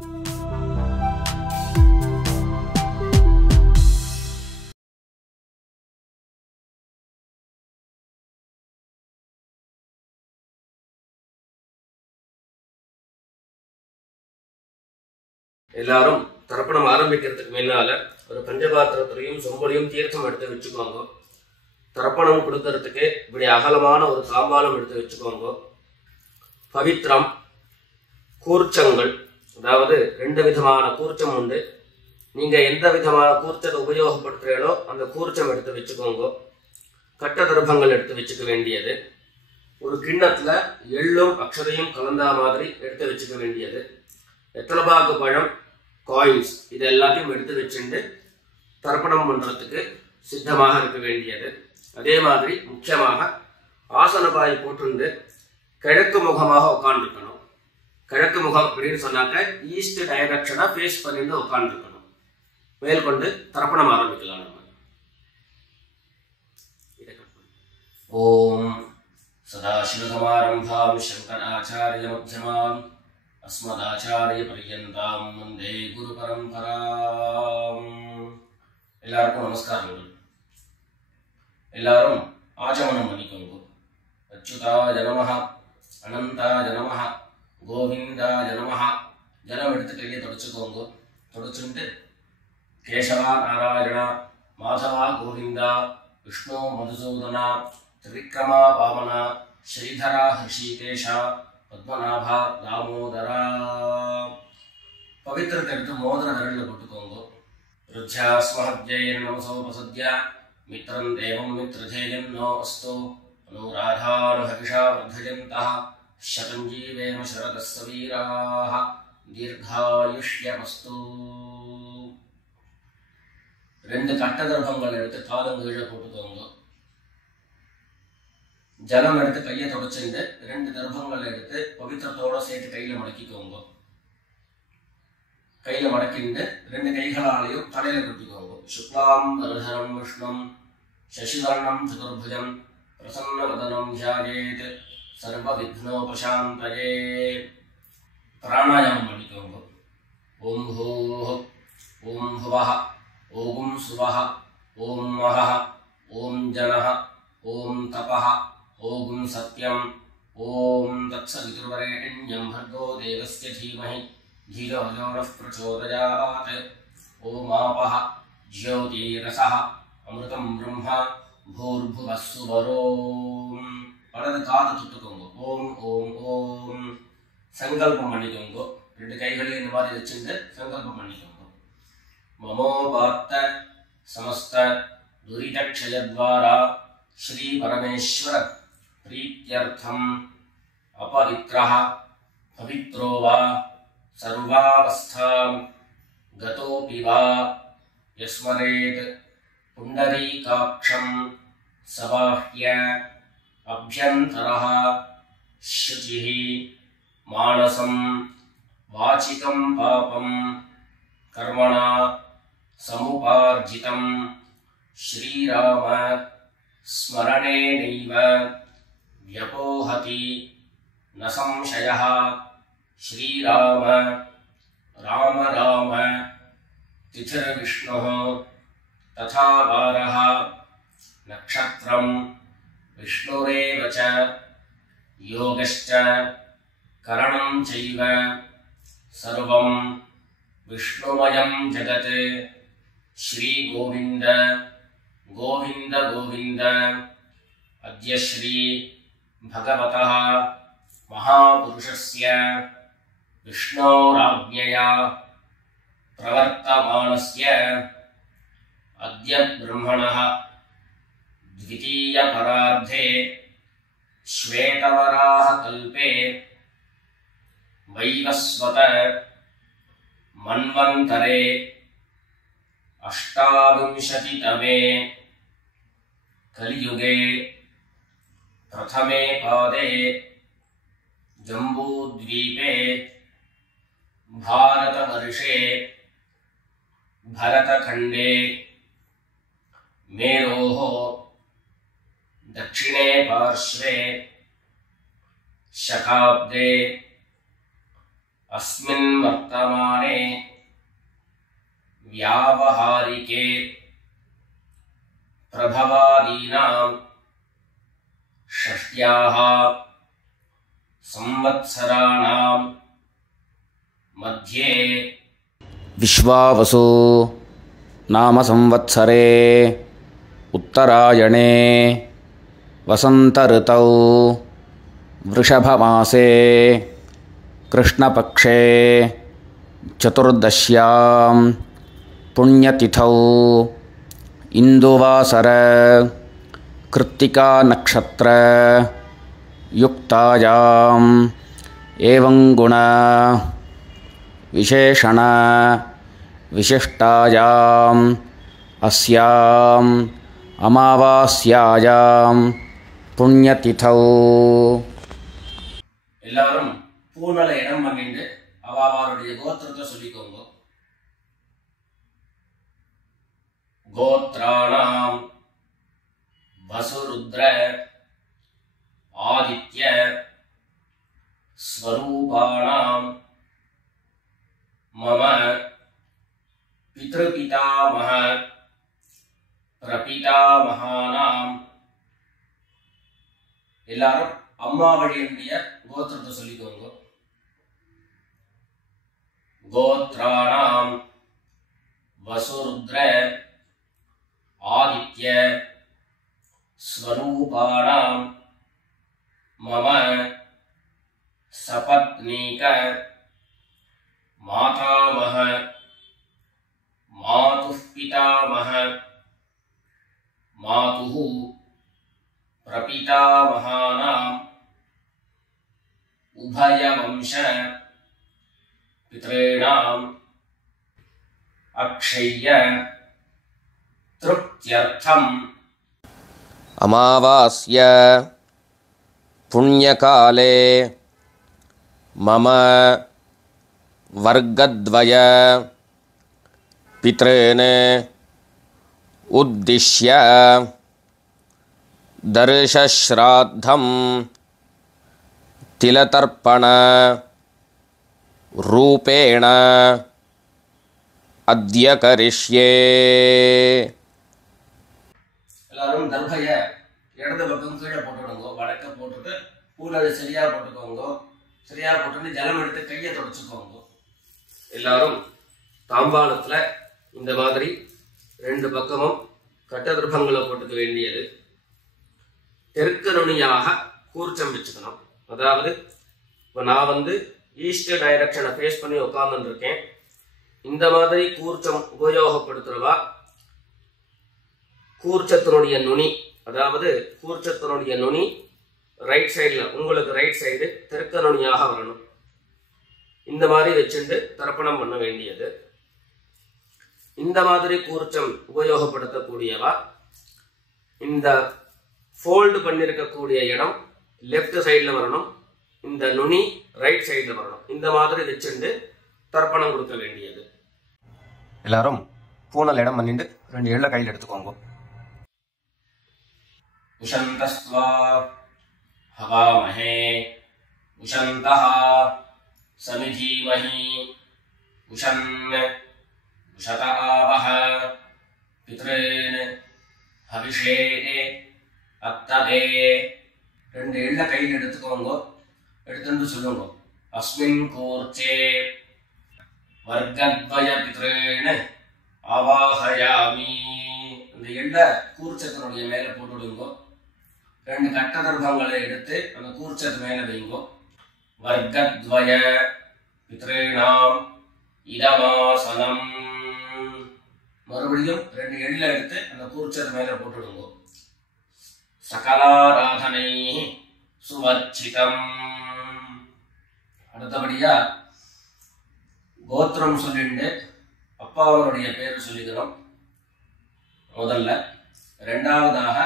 எல்லாரும் தர்ப்பணம் ஆரம்பிக்கிறதுக்கு முன்னால ஒரு பஞ்சபாத்திரத்திலையும் சொம்பலையும் தீர்த்தம் எடுத்து வச்சுக்கோங்க. தர்ப்பணம் கொடுக்கறதுக்கு இப்படி அகலமான ஒரு தாம்பாலம் எடுத்து வச்சுக்கோங்க. பவித்ரம், கூர்ச்சங்கள், அதாவது 2 விதமான கூர்ச்சம் உண்டு. நீங்க எந்த விதமான கூர்ச்சத்தை உபயோகப்படுத்துறீங்களோ அந்த கூர்ச்சம் எடுத்து வச்சுக்கோங்க. கட்ட தர்ப்பங்கள் எடுத்து வச்சுக்க வேண்டியது. ஒரு கிண்ணத்துல எள்ளும் அக்ஷதையும் கலந்தா மாதிரி எடுத்து வச்சுக்க வேண்டியது. வெத்தலைபாக்கு பழம், காயின்ஸ், இது எல்லாத்தையும் எடுத்து வச்சுட்டு தர்ப்பணம் பண்றதுக்கு சித்தமாக இருக்க வேண்டியது. அதே மாதிரி முக்கியமாக ஆசனபாய் போட்டு கிழக்கு முகமாக உட்காந்துருக்கணும். கிழக்கு முகம் அப்படின்னு சொன்னாக்க ஈஸ்ட் டைரக்ஷனா ஃபேஸ் பண்ணிட்டு உட்காந்துருக்கணும். மேற்கொண்டு தர்ப்பணம் ஆரம்பிக்கலாம். நம்ம ஓம் சதாசிவசமாரம்பாம் சங்கராச்சாரிய மத்தியமாம் அஸ்மதாச்சாரிய பர்யந்தாம் வந்தே குரு பரம்பராம். எல்லாருக்கும் நமஸ்காரங்கள். எல்லாரும் ஆச்சமனம் பண்ணிக்கோங்க. அச்சுதாய நமஹ, அனந்தாய நமஹ, கோவிந்தாய நமஹ. ஜலம் எடுத்து கையை தொடச்சுக்கோங்க. தொடச்சுட்டு கேசவா நாராயணா, மாதவா கோவிந்தா, விஷ்ணு மதுசூதனா, திரிக்ரமா வாமனா, ஸ்ரீதரா ஹிருஷிகேஷா, பத்மநாபா தாமோதரா. பவித்திரத்தை எடுத்து மோதிர விரலில் போட்டுக்கோங்க. ருத்யாஸ்மஹத்யேன் நமசோபசத்யா மித்ரம் தேவம் மித்ரதேயம் நோ அஸ்து அனுராதானுஹவிஷா வர்தயந்தः சதம் ஜீவேம சரதஸ்ஸ வீராः தீர்காயுஷ்யமஸ்து. 2 கட்ட தர்ப்பங்கள் எடுத்து காலம் கீழே போட்டுக்கோங்க. ஜலம் எடுத்து கையை தொடச்சுட்டு 2 தர்ப்பங்கள் எடுத்து பவித்திரத்தோட சேர்த்து கையில மடக்கிக்கோங்க. கையில மடக்கிட்டு 2 கைகளாலையும் தலையில கட்டிக்கோங்க. சுக்லாம் வரதரம் விஷ்ணம் சசிவர்ணம் சதுர்புஜம் பிரசன்னவதனம் தியாயேத் சர்வ விக்னோபசாந்தயே. பிராணாயாமம் பண்ணிக்கோங்க. ஓம் ஹோஹ், ஓம் ஹுவஹ, ஓம் சுவஹ, ஓம் மஹஹ, ஓம் ஜனஹ, ஓம் தபஹ, ஓம் சத்யம், ஓம் தத்சவிதுர்வரேண்யம் भर्गो देवस्य धीमहि धियो यो नः प्रचोदयात्. ஓம் ஆபஹ ஜ்யோதிரசஹ அமிர்தம் பிரம்மா பூர்புவः சுவரோம். வலது காது தொட்டுக்கோங்க. ஓம் ஓம் ஓம். சங்கல்பம் பண்ணிக்கோங்க. 2 கைகளையும் இந்த மாதிரி வச்சுட்டு சங்கல்பம் பண்ணிக்கோங்க. மமோபாத்த சமஸ்த துரிதக்ஷயத்வாரா ஸ்ரீ பரமேஸ்வர प्रीत्यर्थम अपवित्रः पवित्रो वा सर्वावस्थां गतोऽपि वा यस्मरेत् पुण्डरीकाक्षं सबाह्य अभ्यन्तरः शुचिः मानसं वाचिकं पापं कर्मणा समुपार्जितं श्रीराम स्मरणेनैव व्यपोहति न संशयः. श्रीराम राम राम तिथिर्विष्णुः तथा वारः नक्षत्रं विष्णुरेव च योगश्च करणं चैव सर्वं विष्णुमयं जगत्. श्री गोविंद गोविंद गोविंद. अद्य श्री भगवतः महापुरुषस्य विष्णोराज्ञया प्रवर्तमानस्य अद्य ब्रह्मणः द्वितीयपरार्धे श्वेतवराह कल्पे वैवस्वत मन्वन्तरे 28तमे कलियुगे प्रथमे पादे जम्बूद्वीपे भारतवर्षे भरतखण्डे मेरोः दक्षिणे पार्श्वे शकाब्दे अस्मिन् वर्तमान व्यावहारिके प्रभवादीनां षष्ट्याः संवत्सराणां मध्ये विश्वावसु नाम संवत्सरे उत्तरायणे वसन्तऋतौ वृषभमासे कृष्णपक्षे चतुर्दश्यां पुण्यतिथौ इन्दुवासर कृत्तिकानक्षत्र युक्तायां एवं गुण विशेषण विशिष्टायाम् अस्याम् अमावास्यायां पुण्यतिथौ எல்லாரும் பூனலை இடம் பண்ணிட்டு அவாவாருடைய கோத்திரத்தை சொல்லிக்கோங்க. கோத்ராணாம் வசுருத்ர ஆதித்ய ஸ்வரூபாணாம் மம பித்ருபிதாமஹ பிரபிதாமஹானாம். எல்லாரும் அம்மா வழியினுடைய கோத்திரத்தை சொல்லிக்கோங்க. கோத்ராணாம் வசுருத்ர ஆதித்ய ஸ்வரூபாணாம் மம சபத்னீக மாதாமஹ மாதுः பிதாமஹ மாதுः பிரபிதாமஹானாம் உபயவம்ச பித்ரேணாம் அக்ஷய்ய திருப்த்யர்த்தம். अमावास्य पुण्यकाले मम वर्गद्वय पितॄन् उद्दिश्य दर्शश्राद्धं तिलतर्पण रूपेण अद्य करिष्ये. எல்லாரும் தர்பைய இடது பக்கம் கீழே போட்டுடுங்க. வடக்க போட்டுட்டு பூனலை சரியா போட்டுக்கோங்க. சரியா போட்டுட்டு ஜலம் எடுத்து கையை தொடச்சுக்கோங்க. எல்லாரும் தாம்பாளத்துல இந்த மாதிரி ரெண்டு பக்கமும் கட்ட திருப்பங்களை போட்டுக்க வேண்டியது. தெற்கு நுனியாக கூர்ச்சம் வச்சுக்கணும். அதாவது இப்போ நான் ஈஸ்ட் டைரக்ஷனை ஃபேஸ் பண்ணி உட்கார்ந்து இருக்கேன். இந்த மாதிரி கூர்ச்சம் உபயோகப்படுத்துறவா கூர்ச்சத்தினுடைய நுனி, அதாவது கூர்ச்சத்தினுடைய நுனி ரைட் சைடில், உங்களுக்கு ரைட் சைடு தெற்கு நுனியாக வரணும். இந்த மாதிரி வச்சுட்டு தர்ப்பணம் பண்ண வேண்டியது. இந்த மாதிரி கூர்ச்சம் உபயோகப்படுத்தக்கூடியவா இந்த ஃபோல்டு பண்ணியிருக்கக்கூடிய இடம் லெஃப்ட் சைடில் வரணும். இந்த நுனி ரைட் சைடில் வரணும். இந்த மாதிரி வச்சுட்டு தர்ப்பணம் கொடுக்க வேண்டியது. எல்லாரும் பூனல் இடம் பண்ணிட்டு ரெண்டு எள்ள கையில் எடுத்துக்கோங்க. உஷந்தஸ்வா ஹவாமஹே உஷந்தஹ சமிதீமஹி உஷன் உஷத ஆவஹ பித்ரேன் ஹவிஷே அத்ததே. ரெண்டு எள்ள கையில் எடுத்துக்கோங்க. எடுத்துட்டு சொல்லுங்க. அஸ்மின் கூர்ச்சே வர்க்கத்வய பித்ரேன் ஆவாஹயாமி. இந்த எள்ள கூர்ச்சத்தினுடைய மேல போட்டுடுங்க. ரெண்டு கட்ட தர்பங்களை எடுத்து அந்த கூர்ச்சத்து மேல வைங்க. வர்க்கத்வய பித்ரேணாம் இதமாசனம். மறுபடியும் ரெண்டு எள்ள எடுத்து அந்த கூர்ச்சத்து மேல போட்டுடுங்க. சகலாராதனை சுவர்ச்சிதம். அடுத்தபடியா கோத்திரம் சொல்லிட்டு அப்பாவனுடைய பேர் சொல்லிக்கணும் முதல்ல. ரெண்டாவதாக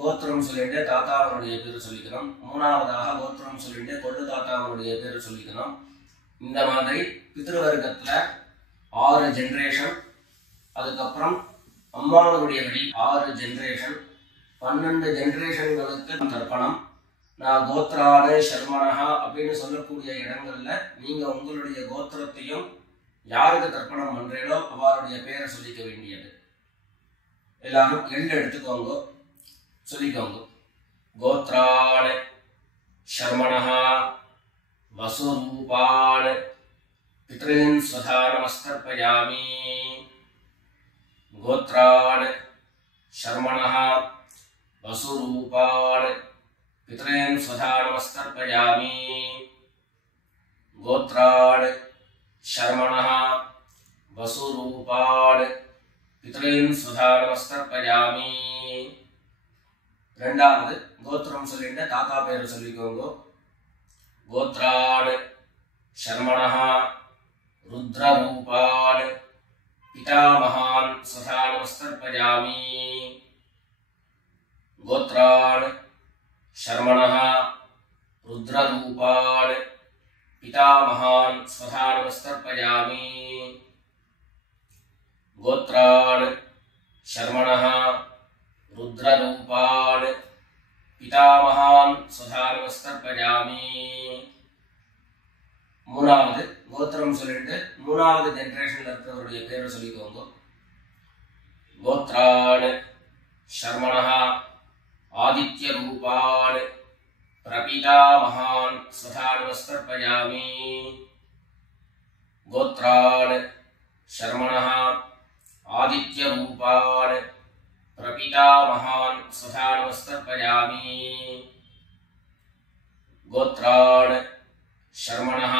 கோத்திரம் சொல்லிட்டு தாத்தாவனுடைய பேர் சொல்லிக்கணும். மூணாவதாக கோத்திரம் சொல்லிட்டு கொள்ளு தாத்தாவனுடைய பேர் சொல்லிக்கணும். இந்த மாதிரி பித்ருவர்க்கத்துல 6 ஜென்ரேஷன், அதுக்கப்புறம் அம்மாவனுடைய வழி 6 ஜென்ரேஷன், 12 ஜென்ரேஷன்களுக்கு தர்ப்பணம். நான் கோத்ரானே சர்மனஹா அப்படின்னு சொல்லக்கூடிய இடங்கள்ல நீங்க உங்களுடைய கோத்திரத்தையும் யாருக்கு தர்ப்பணம் பண்றீங்களோ அவருடைய பேரை சொல்லிக்க வேண்டியது. எல்லாரும் எள்ளு எடுத்துக்கோங்க, சொல்லிக்கோங்க. கோத்ரான் சர்மணஹ வசுரூபான் பித்ருன் ஸ்வதா நமஸ்தர்ப்பயாமி. கோத்ரான் சர்மணஹ வசுரூபான் பித்ருன் ஸ்வதா நமஸ்தர்ப்பயாமி. கோத்ரான் சர்மணஹ வசுரூபான் பித்ருன் ஸ்வதா நமஸ்தர்ப்பயாமி. ரெண்டாவது கோத்திரம் சொல்லிட்டு தாத்தா பேரு சொல்லிக்கோங்க. கோத்ரான் சர்மணஹ ருத்ரரூபான் பிதாமகான் ஸ்வதா நமஸ்தர்ப்பயாமி. கோத்ரான் சர்மணஹ ருத்ரரூபான் பிதாமகான் ஸ்வதா நமஸ்தர்ப்பயாமி. கோத்ரான் சர்மணஹ ருத்ரரூபான் பிதாமகான் ஸ்வதா நமஸ்தர்ப்பயாமி. மூணாவது கோத்திரம் சொல்லிட்டு மூணாவது ஜெனரேஷன்ல இருக்கிறவருடைய பேரை சொல்லிக்கோங்க. கோத்ரான் சர்மணஹ ஆதித்ய ரூபான் பிரபிதாமகான் ஸ்வதா நமஸ்தர்ப்பயாமி. கோத்ரான் சர்மணஹ ஆதித்ய ரூபான் பிரபிதாமகான் ஸ்வதா நமஸ்தர்ப்பயாமி. கோத்ரான் சர்மணஹ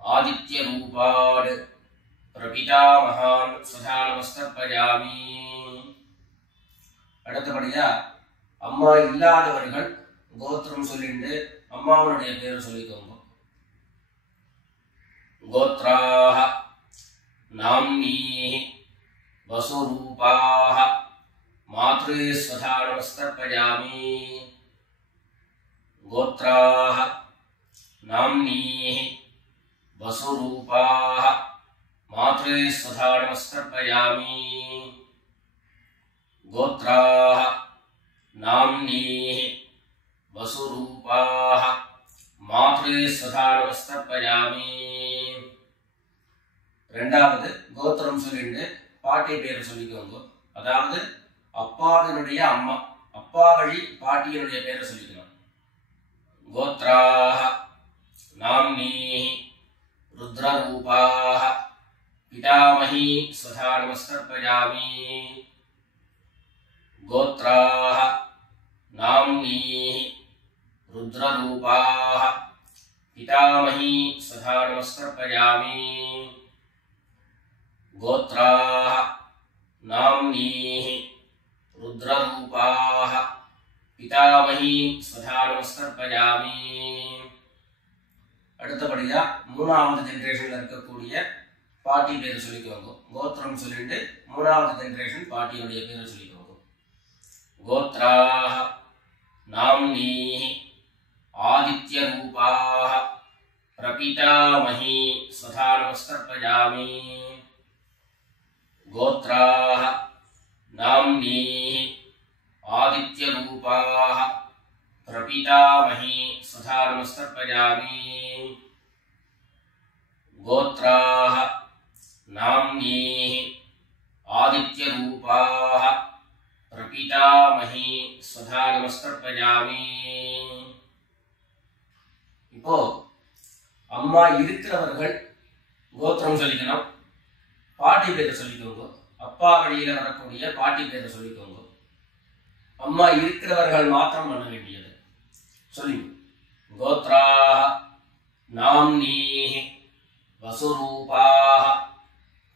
ஆதித்ய ரூபான் பிரபிதாமகான் ஸ்வதா நமஸ்தர்ப்பயாமி. அடுத்தபடியா அம்மா இல்லாதவர்கள் கோத்திரம் சொல்லிட்டு அம்மாவுடைய பேர் சொல்லிக்கோங்க. கோத்ராஹ நாம்னீஹ வசுரூபாஹ மாத்ரு ஸ்வதா நமஸ்தர்ப்பயாமி. கோத்ராஹ நாம்னீஹ வசுரூபாஹ மாத்ரு ஸ்வதா நமஸ்தர்ப்பயாமி. கோத்ராஹ நாம்னீஹ வசுரூபாஹ மாத்ரு ஸ்வதா நமஸ்தர்ப்பயாமி. ரெண்டாவது கோத்திரம் சொல்லிட்டு பாட்டி பேர் சொல்லிக்கோங்க. அதாவது அப்பாவினுடைய அம்மா, அப்பா வழி பாட்டியினுடைய பேரை சொல்லிக்கணும். கோத்ராஹ நாம்னீஹ ருத்ரரூபாஹ பிதாமஹி ஸ்வதா நமஸ்தர்ப்பயாமி. கோத்ராஹ நாம்னீஹ ருத்ரரூபாஹ பிதாமஹி ஸ்வதா நமஸ்தர்ப்பயாமி. கோத்ராஹ நாம்னீஹ ருத்ரரூபாஹ பிதாமஹி ஸ்வதா நமஸ்தர்ப்பயாமி. அடுத்தபடியா மூணாவது ஜெனரேஷன்ல இருக்கக்கூடிய பாட்டி பேர் சொல்லிக்கோங்க. கோத்திரம் சொல்லிட்டு மூணாவது ஜெனரேஷன் பாட்டியுடைய பேர் சொல்லிக்கோங்க. கோத்ராஹ நாம்னீஹ ஆதித்ய ரூபாஹ பிரபிதாமஹி ஸ்வதா நமஸ்தர்ப்பயாமி. கோத்ராஹ நாம்னீஹ ஆதித்ய ரூபாஹ பிரபிதாமஹி ஸ்வதா நமஸ்தர்ப்பயாமி. கோத்ராஹ நாம்னீஹ ஆதித்ய ரூபாஹ பிரபிதாமஹி ஸ்வதா நமஸ்தர்ப்பயாமி. இப்போ அம்மா இருக்கிறவர்கள் கோத்திரம் சொல்லிக்கணும், பாட்டி பேரை சொல்லிக்கோங்க. அப்பா வழியில வரக்கூடிய பாட்டி பேரை சொல்லிக்கோங்க. அம்மா இருக்கிறவர்கள் மாத்திரம் பண்ண வேண்டியது சொல்லி. கோத்ராஹ நாம்னீஹ வசுரூபாஹ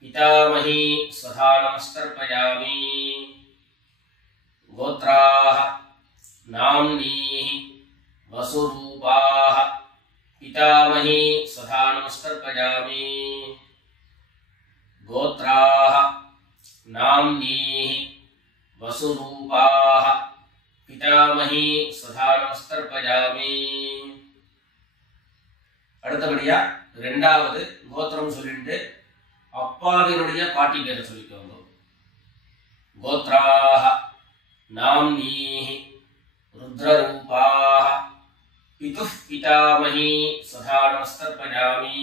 பிதாமஹி ஸ்வதா நமஸ்தர்ப்பயாமி. கோத்ராஹ நாம்னீஹ வசுரூபாஹ பிதாமஹி ஸ்வதா நமஸ்தர்ப்பயாமி. கோத்ராஹ நாம்னீஹ வசுரூபாஹ பிதாமஹி ஸ்வதா நமஸ்தர்ப்பயாமி. அடுத்தபடியா ரெண்டாவது கோத்திரம் சொல்லிட்டு அப்பாவினுடைய பாட்டி பேரை சொல்லிக்கோங்க. கோத்ராஹ நாம்னீஹ ருத்ரரூபாஹ பிதுः பிதாமஹி ஸ்வதா நமஸ்தர்ப்பயாமி.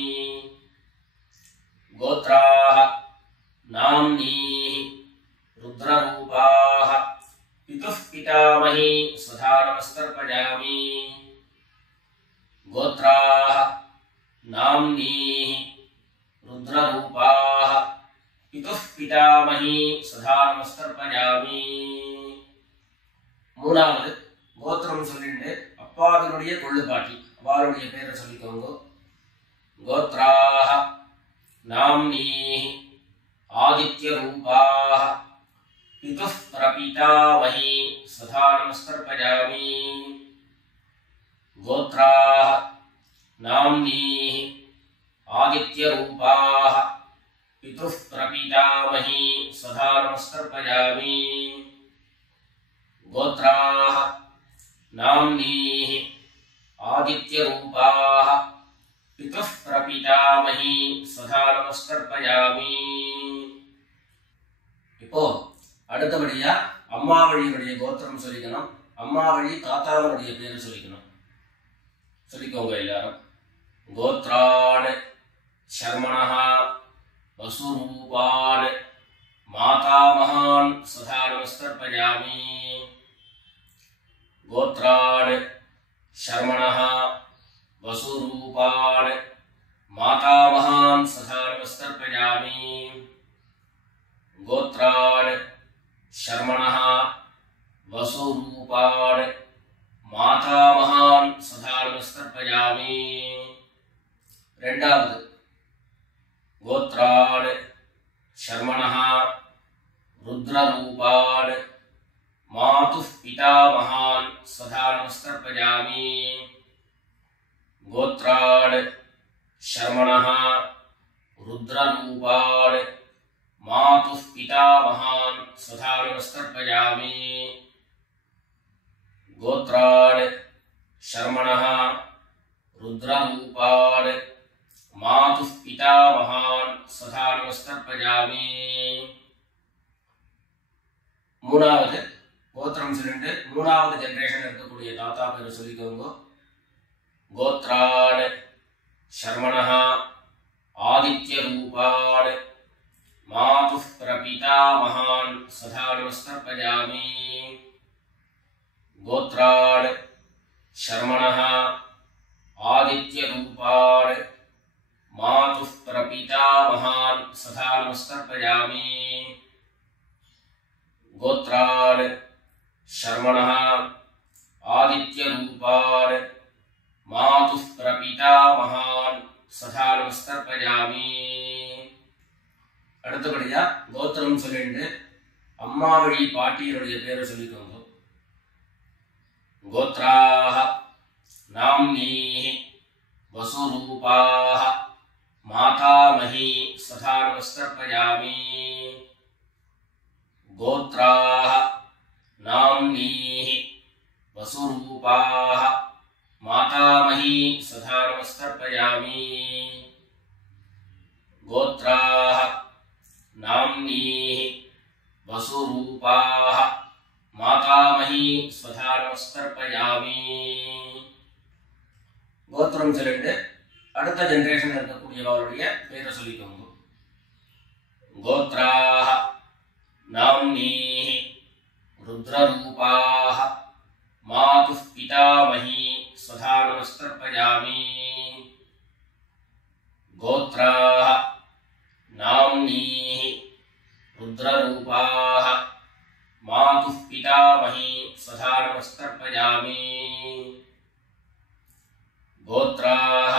பிரபிதாமஹி சதா நமஸ்தர்ப்பயாமி. மூணாவது கோத்திரம் சொல்லிட்டு அப்பாவினுடைய கொள்ளுப்பாட்டி அவளுடைய பேரை சொல்லிக்கோங்க. கோத்ராஹ நாம்னீஹி ஆதித்ய ரூபாஹ பிதுः பிரபிதாமஹி சதா நமஸ்தர்ப்பயாமி. கோத்ராஹ நாம்னீஹி ஆதித்ய ரூபாஹ பிதுः பிரபிதாமஹி சதா நமஸ்தர்ப்பயாமி. கோத்ராஹ நாம்னீஹி ஆதித்ய ரூபாஹ பிதுः பிரபிதாமஹி சதா நமஸ்தர்ப்பயாமி. இப்போ அடுத்தபடியா அம்மா வழியினுடைய கோத்திரம் சொல்லிக்கணும். அம்மா வழி தாத்தாவனுடைய பேரு சொல்லிக்கணும். சொல்லிக்கோங்க எல்லாரும். கோத்ரான் சர்மணஹ வசுரூபான் மாதாமகான் சதா நமஸ்தர்ப்பயாமி. கோத்ரான் சர்மணஹ வசுரூபான் மாதாமகான் சதா நமஸ்தர்ப்பயாமி. கோத்ரான் சர்மணஹ வசுரூபான் மாதாமகான் சதா நமஸ்தர்ப்பயாமி. ரெண்டாவது கோத்ரான் சர்மணஹ ருத்ரரூபான் மாதுः பிதாமகான் சதா நமஸ்தர்ப்பயாமி. கோத்ரான் சர்மணஹ ருத்ரரூபான் மாதுः பிதாமகான் சதா நமஸ்தர்ப்பயாமி. கோத்ரான் சர்மணஹ ருத்ரரூபான் மாதுः பிதாமகான் சதா நமஸ்தர்ப்பயாமி. மூணாவது கோத்திரம் சொல்லிட்டு மூணாவது ஜெனரேஷன் இருக்கக்கூடிய தாத்தா பேரு சொல்லிக்கோங்க. கோத்ரான் சர்மணஹ ஆதித்ய ரூபான் மாதுः பிரபிதாமகான் சதா நமஸ்தர்ப்பயாமி. கோத்ரான் சர்மணஹ ஆதித்ய ரூபான் மாதுः பிரபிதாமகான் சதா நமஸ்தர்ப்பயாமி. கோத்ரான் சர்மணஹ ஆதித்ய ரூபான் மாதுः பிரபிதாமகான் சதா நமஸ்தர்ப்பயாமி. அடுத்தபடியா கோத்திரம் சொல்லிட்டு அம்மா வழி பாட்டியருடைய பேரை சொல்லிக்கோங்க. கோத்ராஹ நாம்னீஹி வசுரூபாஹ மாதாமஹி சதா நமஸ்தர்ப்பயாமி. கோத்ராஹ நாம்னீஹி வசுரூபாஹ மாதாமஹி சதா நமஸ்தர்ப்பயாமி. கோத்ராஹ நாம்னீஹி வசுரூபாஹ மாதாமஹி சதா நமஸ்தர்ப்பயாமி. கோத்திரம் சொல்லிட்டு அடுத்த ஜெனரேஷன் இருக்கக்கூடியவருடைய பேரை சொல்லிக்கோங்க. கோத்ராஹ நாம்னீஹி ருத்ரரூபாஹ மாதுः பிதாமஹி சதா நமஸ்தர்ப்பயாமி. கோத்ராஹ நாம்னீஹி ருத்ரரூபாஹ மாதுः பிதாமஹி சதா நமஸ்தர்ப்பயாமி. கோத்ராஹ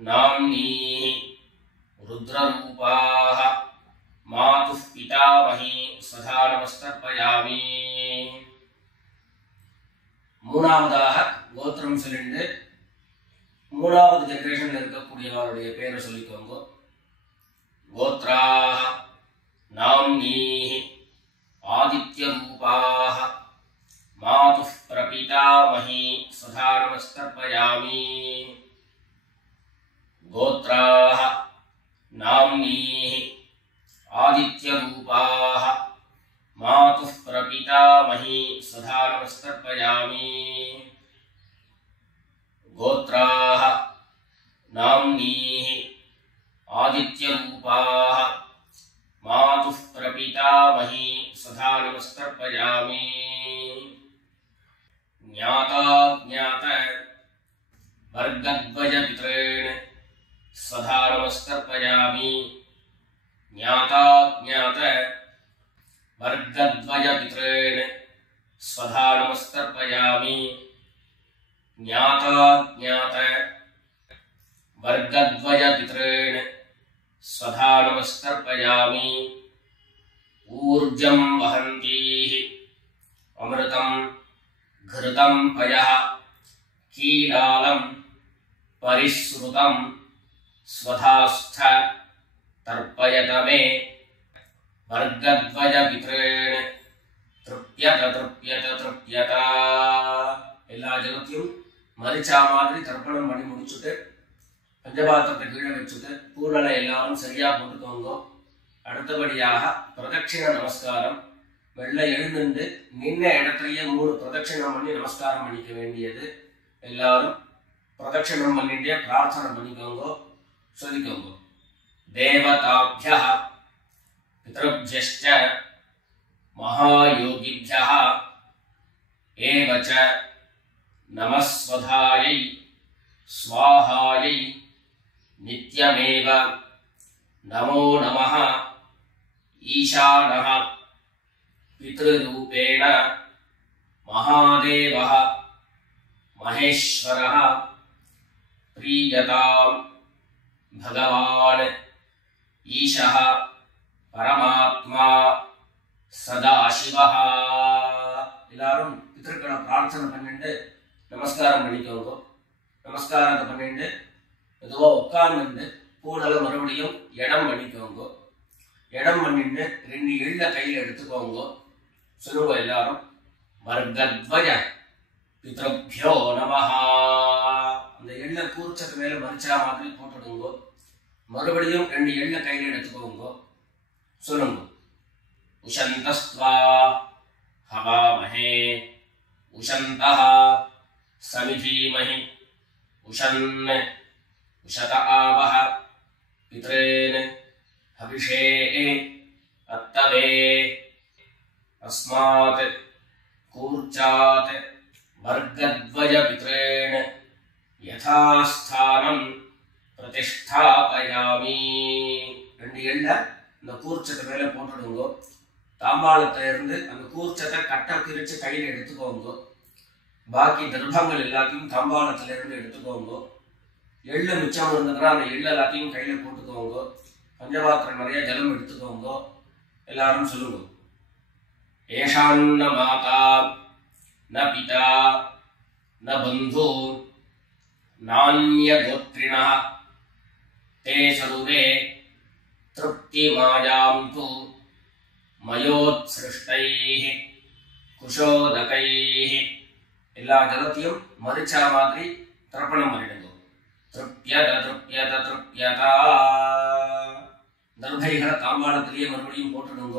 நாம்னீஹி ருத்ரரூபாஹ மாதுः பிதாமஹி சதா நமஸ்தர்ப்பயாமி. மூணாவதாக கோத்திரம் சொல்லிட்டு மூணாவது ஜெனரேஷன்ல இருக்கக்கூடியவருடைய பேரை சொல்லிக்கோங்க. கோத்ராஹ நாம்னீஹி ஆதித்ய ரூபாஹ மாதுः பிரபிதாமஹி சதா நமஸ்தர்ப்பயாமி. கோத்ராஹ நாம்னீஹி ஆதித்ய ரூபாஹ மாதுः பிரபிதாமஹி சதா நமஸ்தர்ப்பயாமி. கோத்ராஹ நாம்னீஹி ஆதித்ய ரூபாஹ மாதுः பிரபிதாமஹி சதா நமஸ்தர்ப்பயாமி. ஞாதா ஞாத வர்கத்வய பித்ரேண சதா நமஸ்தர்ப்பயாமி. ज्ञाता ज्ञात वर्गद्वय पितॄन् स्वधा नमस्कर्पयामि। ज्ञाता ज्ञात वर्गद्वय पितॄन् स्वधा नमस्कर्पयामि। ऊर्जं वहन्तीः अमृतं घृतं पयः कीडालं परिश्रुतं स्वधास्थ तर्पयत मे। वर्गद्वय पितॄन् तृप्यत तृप्यत तृप्यत। எல்லா ஜலத்தையும் மரிச்சா மாதிரி தர்ப்பணம் பண்ணி முடிச்சுட்டு பஞ்சபாத்திரத்தை கீழே வச்சுட்டு பூரணை எல்லாரும் சரியா போட்டுக்கோங்க. அடுத்தபடியாக பிரதட்சிண நமஸ்காரம். வெள்ளை எழுந்து நின்ன இடத்துலயே 3 பிரதட்சிணம் பண்ணி நமஸ்காரம் பண்ணிக்க வேண்டியது. எல்லாரும் பிரதட்சிணம் பண்ணிட்டே பிரார்த்தனை பண்ணிக்கோங்க, சொல்லிக்கோங்க. தேவதாभ्यः பித்ருभ्यश्च महायोगिभ्यः एव च नमस्वधायै स्वाहायै नित्यमेव नमो नमः। ईशानः पितृरूपेण महादेवः महेश्वरः प्रीयतां भगवान् ईशः परमात्मा सदाशिवः। எல்லாரும் பித்ருக்களை பிரார்த்தனை பண்ணிட்டு நமஸ்காரம் பண்ணிக்கோங்க. நமஸ்காரத்தை பண்ணிட்டு எதுவோ உட்கார்ந்து பூனலை மறுபடியும் இடம் பண்ணிக்கோங்க. இடம் பண்ணிட்டு 2 எள்ள கையில் எடுத்துக்கோங்க. சொல்லுங்க எல்லாரும். வர்கத்வய பித்ருभ्यो நமஹ. அந்த எள்ள கூர்ச்சத்து மேல மரிச்சா மாதிரி போட்டுடுங்க. மறுபடியும் 2 எள்ள கையில் எடுத்துக்கோங்க. சொல்லுங்க. உஷந்தஸ்த்வா हवामहे उशन्तः समिधीमहि उशन् उशत आवह पितॄन् हविषे अत्तवे। अस्मात् कूर्चात् वर्गद्वय पितॄन् यथास्थानं प्रतिष्ठापयामि। 2 எள்ள இந்த கூர்ச்சத்து மேல போட்டுடுங்க. தாம்பாளத்திலிருந்து அந்த கூர்ச்சத்தை கட்ட பிரிச்சு கையில் எடுத்துக்கோங்க. பாக்கி தர்ப்பங்கள் எல்லாத்தையும் தாம்பாளத்திலிருந்து எடுத்துக்கோங்க. எள்ளு மிச்சம் இருந்ததுன்னா அந்த எள்ளு எல்லாத்தையும் கையில போட்டுக்கோங்க. பஞ்சபாத்திரம் நிறைய ஜலம் எடுத்துக்கோங்க. எல்லாரும் சொல்லுங்க. ஏஷான்ன மாதா ந பிதா ந பந்து நான்ய கோத்ரிணः தே சர்வே திருப்தி மாயாந்து மயோத்ஸ்ருஷ்டைः குஷோதகைः. எல்லா ஜலத்தையும் மரிச்சா மாதிரி தர்ப்பணம் பண்ணிடுங்க. திருப்யத திருப்யத திருப்யதா. தர்பைகளை தாம்பாளத்திலேயே மறுபடியும் போட்டுடுங்க.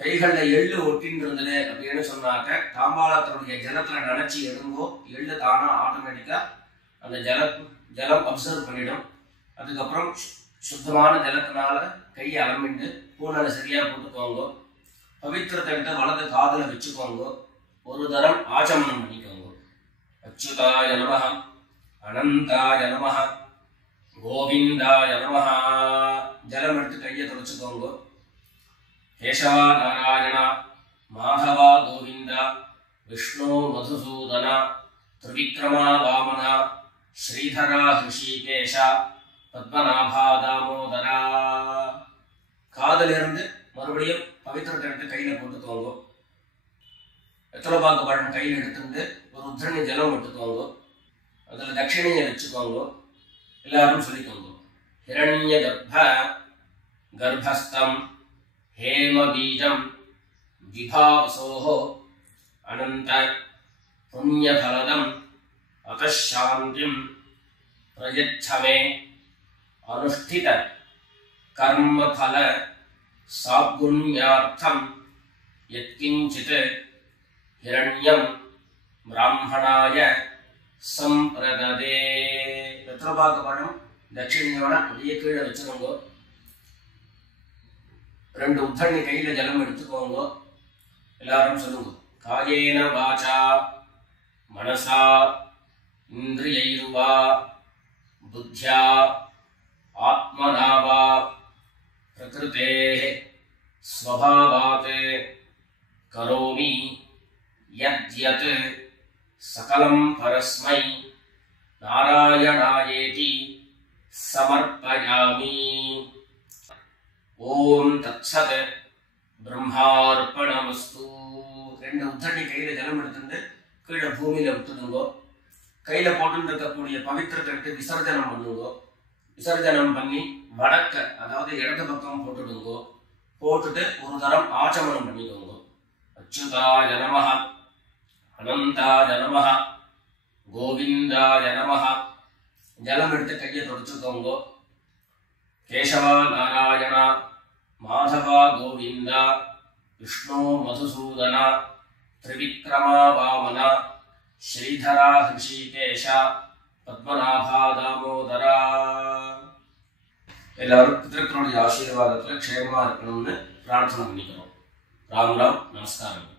கைகள்ல எள்ளு ஒட்டின்னு இருந்தது அப்படின்னு சொன்னாக்க தாம்பாளத்தினுடைய ஜலத்துல நினைச்சு எடுங்கோ. எள்ளு தானா ஆட்டோமேட்டிக்கா அந்த ஜலம் அப்சர்வ் பண்ணிடும். அதுக்கப்புறம் சுத்தமான ஜலத்தினால கையை அலம்பிட்டு பூனலை சரியா போட்டுக்கோங்க. பவித்திரத்தை விட்டு வலது காதுல வச்சுக்கோங்க. ஒரு தரம் ஆச்சமனம் பண்ணிக்கோங்க. அச்சுதாய நமஹ அனந்தாய நமஹ கோவிந்தாய நமஹ. ஜலம் எடுத்து கையை தொடச்சுக்கோங்க. கேசவா நாராயணா மாதவா கோவிந்தா விஷ்ணு மதுசூதனா திரிவிக்ரமா வாமனா ஸ்ரீதரா ஹிருஷிகேஷா பத்மநாபா தாமோதரா. காதல இருந்து மறுபடியும் பவித்திரத்தை எடுத்து கையில போட்டுக்கோங்க. வெத்தலைப்பாக்கு பழம் கையில் எடுத்துட்டு ஒரு உத்தரணி ஜலம் எடுத்துக்கோங்க. அதுல தட்சிணையை வச்சுக்கோங்க. எல்லாரும் சொல்லிக்கோங்க. ஹிரண்ய கர்ப்பஸ்தம் हेम बीजं विभावसोः अनंत पुण्यफलदं अतः शांतिं प्रयच्छ मे अनुष्ठित कर्मफल सागुण्यार्थं यत्किंचित् हिरण्यं ब्राह्मणाय संप्रददे. पितृभागपणं दक्षिणयोड அப்படியே கீழே வச்சுக்கோங்க. 2 உத்தரணி கையில ஜலம் எடுத்துக்கோங்க. எல்லாரும் சொல்லுங்க. காயேன வாசா மனசா இந்திரியைர்வா புத்யா ஆத்மனா வா பிரகிருதே ஓம் தத்சத் பிரம்மார்ப்பணமஸ்து. 2 உத்தட்டி கையில ஜலம் எடுத்துட்டு கீழே பூமியில விட்டுடுங்கோ. கையில போட்டு இருக்கக்கூடிய பவித்திரத்தை எடுத்து விசர்ஜனம் பண்ணுங்கோ. விசர்ஜனம் பண்ணி வடக்க, அதாவது இடது பக்கம் போட்டுடுங்கோ. போட்டுட்டு ஒரு தரம் ஆச்சமனம் பண்ணிக்கோங்க. அச்சுதாய நமஹ, அனந்தாய நமஹ, கோவிந்தாய நமஹ. ஜலம் எடுத்து கையை தொடச்சுக்கோங்க. கேசவா நாராயணா, மாதவா கோவிந்தா, விஷ்ணு மதுசூதனா, திரிவிக்ரமா வாமனா, ஸ்ரீதரா ஹிருஷிகேஷா, பத்மநாபா தாமோதரா. எல்லாரும் பிதர்களுடைய ஆசீர்வாதத்துல க்ஷேமமா இருக்கணும்னு பிரார்த்தனை பண்ணிக்கிறோம். ராம் ராம், நமஸ்காரம்.